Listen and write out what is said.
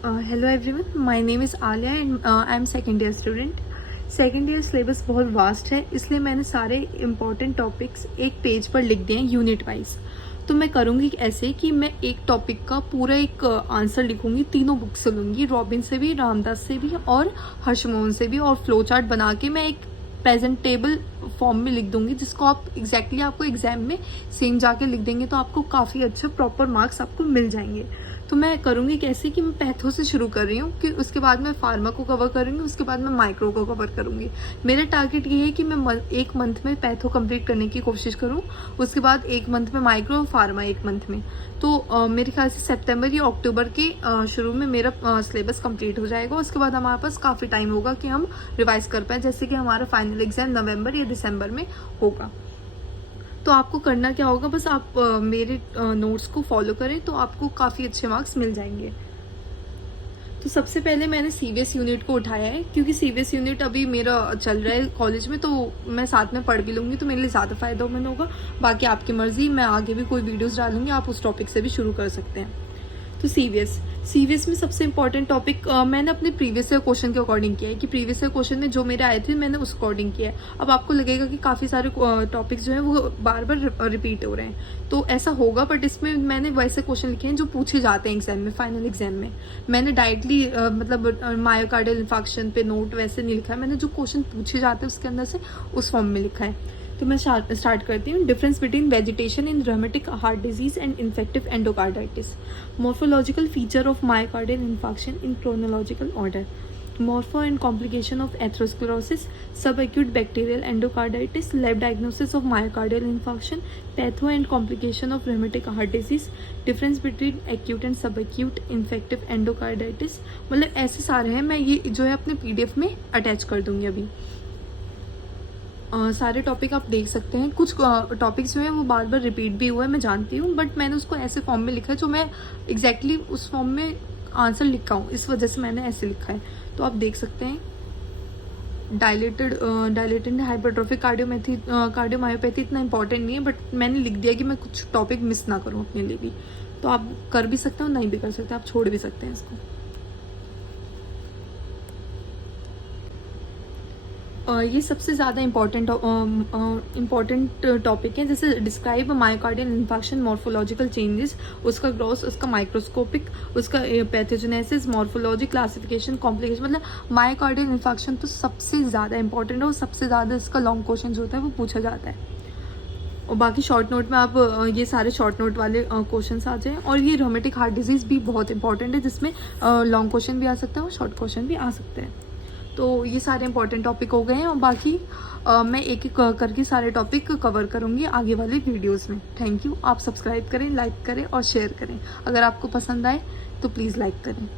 Hello everyone, my name is Alia and I am second year student. Second year syllabus बहुत vast है, इसलिए मैंने सारे इम्पॉर्टेंट टॉपिक्स एक पेज पर लिख दिए हैं यूनिट वाइज। तो मैं करूँगी ऐसे कि मैं एक टॉपिक का पूरा एक आंसर लिखूँगी, तीनों बुक से लूँगी, रॉबिन से भी, रामदास से भी और हर्षमोहन से भी, और फ्लो चार्ट बना के मैं एक प्रेजेंटेबल फॉर्म में लिख दूंगी, जिसको आप एग्जैक्टली आपको एग्जाम में सेम जाके लिख देंगे तो आपको काफ़ी अच्छे प्रॉपर मार्क्स आपको मिल जाएंगे। तो मैं करूँगी कैसे कि मैं पैथो से शुरू कर रही हूँ, कि उसके बाद मैं फार्मा को कवर करूँगी, उसके बाद मैं माइक्रो को कवर करूँगी। मेरा टारगेट ये है कि मैं एक मंथ में पैथो कंप्लीट करने की कोशिश करूँ, उसके बाद एक मंथ में माइक्रो और फार्मा एक मंथ में। तो मेरे ख्याल से सितंबर या अक्टूबर के शुरू में मेरा सिलेबस कंप्लीट हो जाएगा। उसके बाद हमारे पास काफ़ी टाइम होगा कि हम रिवाइज कर पाएँ, जैसे कि हमारा फाइनल एग्जाम नवंबर या दिसंबर में होगा। तो आपको करना क्या होगा, बस आप मेरे नोट्स को फॉलो करें तो आपको काफ़ी अच्छे मार्क्स मिल जाएंगे। तो सबसे पहले मैंने सीवीएस यूनिट को उठाया है, क्योंकि सीवीएस यूनिट अभी मेरा चल रहा है कॉलेज में, तो मैं साथ में पढ़ भी लूँगी तो मेरे लिए ज़्यादा फायदेमंद होगा। बाकी आपकी मर्ज़ी, मैं आगे भी कोई वीडियोस डालूंगी, आप उस टॉपिक से भी शुरू कर सकते हैं। तो सीवीएस में सबसे इंपॉर्टेंट टॉपिक मैंने अपने प्रीवियस ईयर क्वेश्चन के अकॉर्डिंग किया है, कि प्रीवियस ईयर क्वेश्चन में जो मेरे आए थे मैंने उस अकॉर्डिंग किया है। अब आपको लगेगा कि काफ़ी सारे टॉपिक्स जो हैं वो बार बार रिपीट हो रहे हैं, तो ऐसा होगा, बट इसमें मैंने वैसे क्वेश्चन लिखे हैं जो पूछे जाते हैं एग्जाम में, फाइनल एग्जाम में। मैंने डायरेक्टली मतलब मायोकार्डियल इन्फार्क्शन पे नोट वैसे नहीं लिखा है, मैंने जो क्वेश्चन पूछे जाते हैं उसके अंदर से उस फॉर्म में लिखा है। तो मैं स्टार्ट करती हूँ। Difference between vegetation in rheumatic heart disease and infective endocarditis. Morphological feature of myocardial infarction in chronological order. Morpho and complication of atherosclerosis, subacute bacterial endocarditis, lab diagnosis of myocardial infarction, patho and complication of rheumatic heart disease, difference between acute and subacute infective endocarditis। मतलब ऐसे सारे हैं, मैं ये जो है अपने PDF में अटैच कर दूंगी अभी। सारे टॉपिक आप देख सकते हैं। कुछ टॉपिक्स जो हैं वो बार बार रिपीट भी हुआ है, मैं जानती हूँ, बट मैंने उसको ऐसे फॉर्म में लिखा है जो मैं एग्जैक्टली उस फॉर्म में आंसर लिखा हूँ, इस वजह से मैंने ऐसे लिखा है। तो आप देख सकते हैं। डायलेटेड हाइपरट्रोफिक कार्डियोमायोपैथी इतना इंपॉर्टेंट नहीं है, बट मैंने लिख दिया कि मैं कुछ टॉपिक मिस ना करूँ अपने लिए भी। तो आप कर भी सकते हो, नहीं भी कर सकते, आप छोड़ भी सकते हैं इसको। ये सबसे ज़्यादा इम्पॉर्टेंट टॉपिक है। जैसे describe myocardial infarction, morphological changes, उसका ग्रॉस, उसका माइक्रोस्कोपिक, उसका पैथोजेनेसिस, मॉर्फोलॉजी, क्लासिफिकेशन, कॉम्प्लिकेशन। मतलब मायोकार्डियल इन्फार्क्शन तो सबसे ज़्यादा इंपॉर्टेंट है और सबसे ज़्यादा इसका लॉन्ग क्वेश्चन जो होता है वो पूछा जाता है। और बाकी शॉर्ट नोट में आप ये सारे शॉर्ट नोट वाले क्वेश्चन आ जाएं। और ये रोमेटिक हार्ट डिजीज़ भी बहुत इंपॉर्टेंट है, जिसमें लॉन्ग क्वेश्चन भी आ सकता है और शॉर्ट क्वेश्चन भी आ सकते हैं। तो ये सारे इंपॉर्टेंट टॉपिक हो गए हैं, और बाकी मैं एक एक करके सारे टॉपिक कवर करूँगी आगे वाले वीडियोस में। Thank you. आप सब्सक्राइब करें, लाइक करें और शेयर करें। अगर आपको पसंद आए तो प्लीज़ लाइक करें।